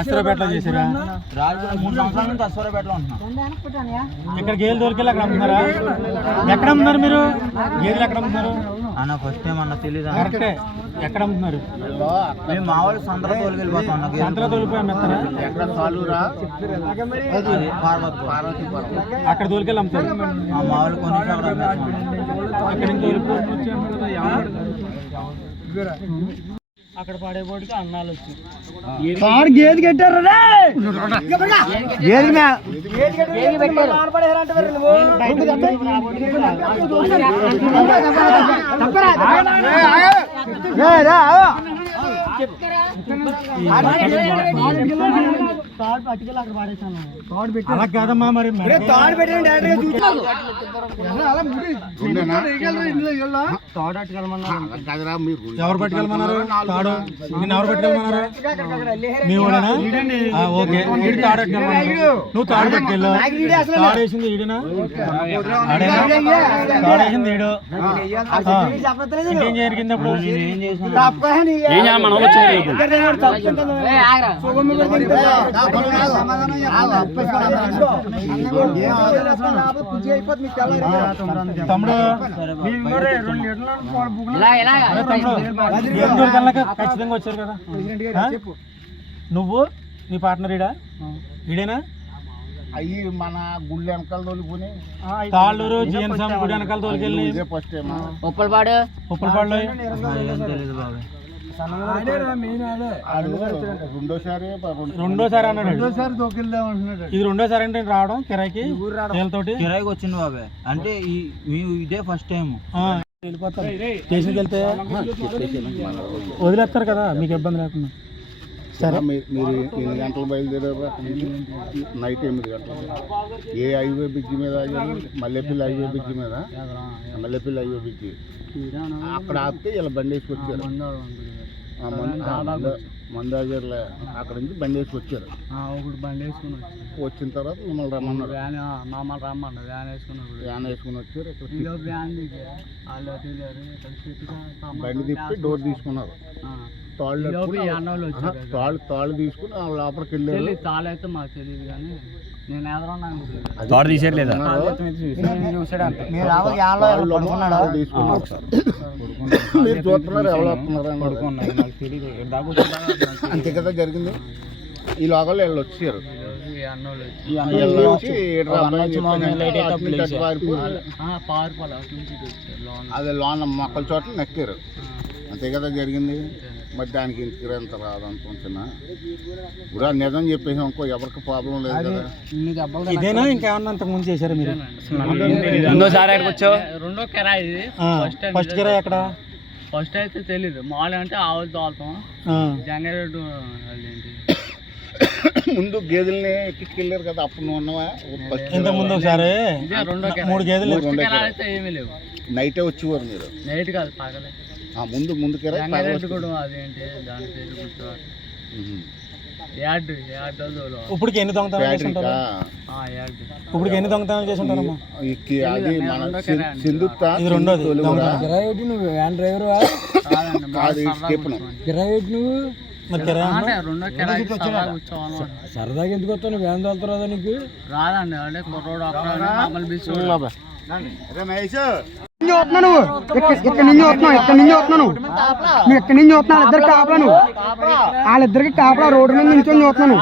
అశ్వరపేటలో చేసారా? 3 సంవత్సరాల నుంచి అశ్వరపేటలో ఉంటున్నాం. ఇక్కడ గేదెలు దొరికేలా అక్కడ అమ్ముతున్నారా? ఎక్కడ అమ్ముతున్నారు మీరు? గేదెలు ఎక్కడ అమ్ముతున్నారు అన్న? ఫస్ట్ టైం అన్న తెలీదు. కరెక్టే. ఎక్కడ అమ్ముతున్నారు? మేము మా వాళ్ళు సంతలో తోలుకెళ్ళిపోతాం. సంతలో తోలిపోయి అమ్ముతారా? అక్కడ తోలికెళ్ళి అమ్ముతారు. మా వాళ్ళు కొన్ని అక్కడ నుంచి అక్కడ పడేపోటికి అన్నాలు వచ్చాయి. గేది కట్టారు అలా కాదమ్మా. మరి ఎవరు పట్టుకెళ్ళమన్నారు? తాడు నిన్ను ఎవరు పట్టుకెళ్ళమన్నారు? మీ ఊడేనా? ఓకే. ఈడు తాడు పట్టుకెళ్ళమన్నారు. నువ్వు తాడు పట్టుకెళ్ళు. తాడేసింది ఈడునా? తాడేసింది ఈడు. ఇంకేం జరిగింది అప్పుడు? తమ్ముడు ఖచ్చితంగా వచ్చారు కదా. నువ్వు నీ పార్ట్నర్ ఈడేనా? అయ్యి మన గుడి వెనకాల తోలుకుని తాళ్ళూరు జిఎన్ స్వామి గుడి వెనకాల తోలుకెళ్ళి ఉప్పలపాడులో రెండోసారి అన్నాడు. ఇది రెండోసారి అంటే రావడం కిరాయికి కిరాయికి వచ్చింది బాబాయ్. అంటే ఇదే ఫస్ట్ టైం. వెళ్ళిపోతారు. స్టేషన్కి వెళ్తే వదిలేస్తారు కదా, మీకు ఇబ్బంది లేకుండా. సరే, మీరు 8 గంటలు బయలుదేరారు. నైట్ 8 గంటలు ఏ హైవే బ్రిడ్జి మీద? మల్లెపల్లి హైవే బ్రిడ్జి మీద. మల్లెపల్లి హైవే బ్రిడ్జి అక్కడ ఆపితే ఇలా బండి వేసుకొచ్చారు. మందాజర్లే అక్కడ నుంచి బండి వేసుకొచ్చారు. వచ్చిన తర్వాత మిమ్మల్ని రమ్మన్నారు. వ్యాన్ వేసుకుని వచ్చారు. బండి తిప్పి డోర్ తీసుకున్నారు. తాళ్ళు తీసుకుని లోపలికి వెళ్ళారు. తాళ్ళు అయితే మాకు తెలియదు కానీ నేను తాడు తీసేయలేదా? మీరు చూస్తున్నారు ఎవరు వస్తున్నారు అంతే కదా జరిగింది. ఈ లోకల్ వీళ్ళు వచ్చారు. అదే లోన్ మొక్కల చోట్ల నెక్కారు. అంతే కదా జరిగింది. మరి దానికి ఇంత రాదనుకుంటున్నా. ఇప్పుడు నిజం చెప్పేసి ఇంకో ఎవరికి ప్రాబ్లం లేదు కదా. ఇదేనా ఇంకేమన్నా అంతకు ముందు చేశారా మీరు? రెండో కిరాయి. ఫస్ట్ కిరాయి ఎక్కడ? ఫస్ట్ అయితే తెలీదు. మామూలు అంటే ఆవులు తోలుతాం. జంగారెడ్డి ముందు గేదెల్ని ఎక్కించుకెళ్ళారు కదా, అప్పుడు నువ్వు ఉన్నావా? ఇంత ముందు ఒకసారి 3 గేదెలు అయితే ఏమీ లేవు. నైటే వచ్చేవారు మీరు? నైట్ కాదు, పగలే. ముందు జంగారెడ్డి కూడా అదేంటి దాని పేరు గుర్తురాదు. ఇప్పటికి ఎన్ని దొంగతనాలు చేసి ఉంటారు? ఇప్పటికి ఎన్ని దొంగతనాలు చేసి ఉంటారమ్మా? ఇది రెండోది. నువ్వు వ్యాన్ డ్రైవర్ నువ్వు సరదాగా ఎందుకు వస్తావు? వ్యాన్ తోలుతారా? నీకు రాదండి. అంటే కుర్రోడు నువ్వు ఇక్కడ నుంచి వస్తున్నావు ఇద్దరు కాపలా. నువ్వు వాళ్ళిద్దరికి కాపలా రోడ్డు మీద నుంచి చూస్తున్నాను.